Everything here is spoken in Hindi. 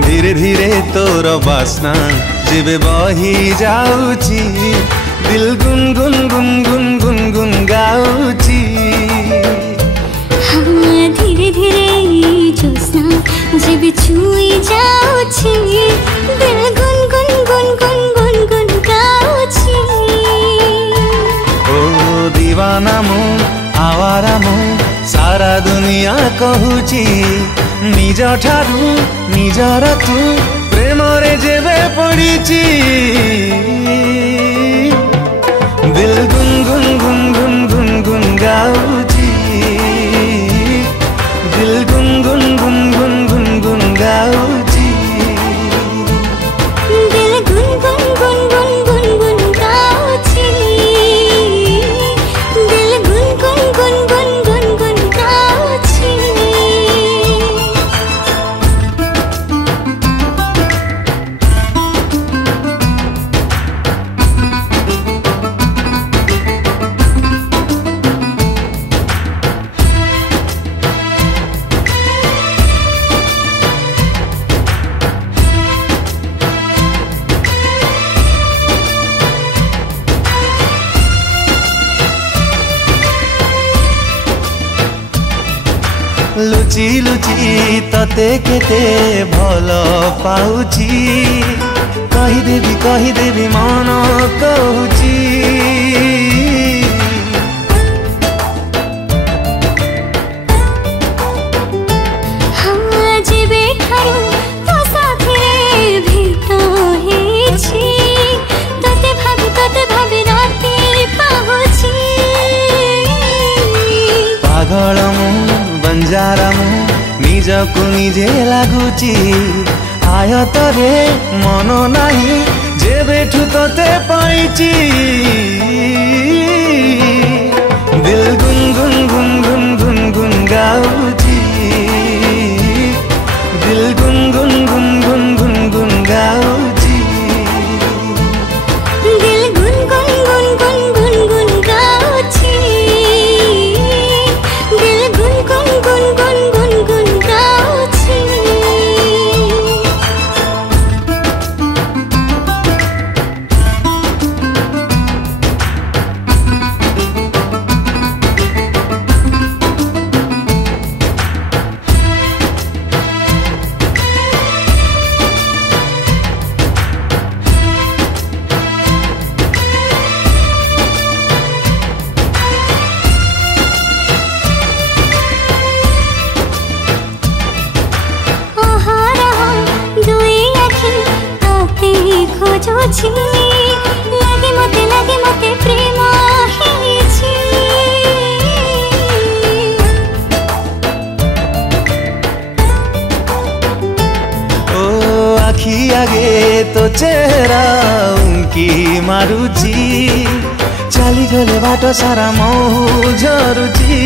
धीरे धीरे तोर बास्ना जेबे बही जाउची दिल गुन गुन गुन गुन गुन गुन गाउची। हाँ धीरे धीरे जोस्ना जेबे छुई जाउची दिल गुन गुन गुन गुन गुन गुन गाउची। ओ दीवाना मु आवारा मु सारा दुनिया कहूची निज ठारू निजर तू प्रेम रे जेबे पड़ीची दिल गुन गुन गुन गुन गुन गुन गाउची दिल गुन गुन गुन गुन गुन गुन गाउची दिल गुन गुन गुन गुन गुन गुन गाउची दिल गुन गुन गुन गुन गुन गुन गाउची। लुची लुची तते केते भल पाउची कहीदेवी मन कहूची। हाँ जेबे ठारू तो साथीरे भेट हेछि तते भाबी राती पाहुची। पागल मु बंजारा मु निजकु निजे लागुची आयतरे मन नाही जेबेठु तते पाइची दिल गुन गुन गुन गुन गुन गुन गाउची दिल गुन गुन गुन गुन गुन गुन गाउची दिल गुन गुन गुन गुन गुन गुन गाउची दिल गुन गुन गुन गुन गुन गुन गाउची। खोजुछि लागे मते प्रेम हेछि। ओ आखी आगे तो चेहरा उनकी मारुची चाली गले बाट सारा मौ झरुची।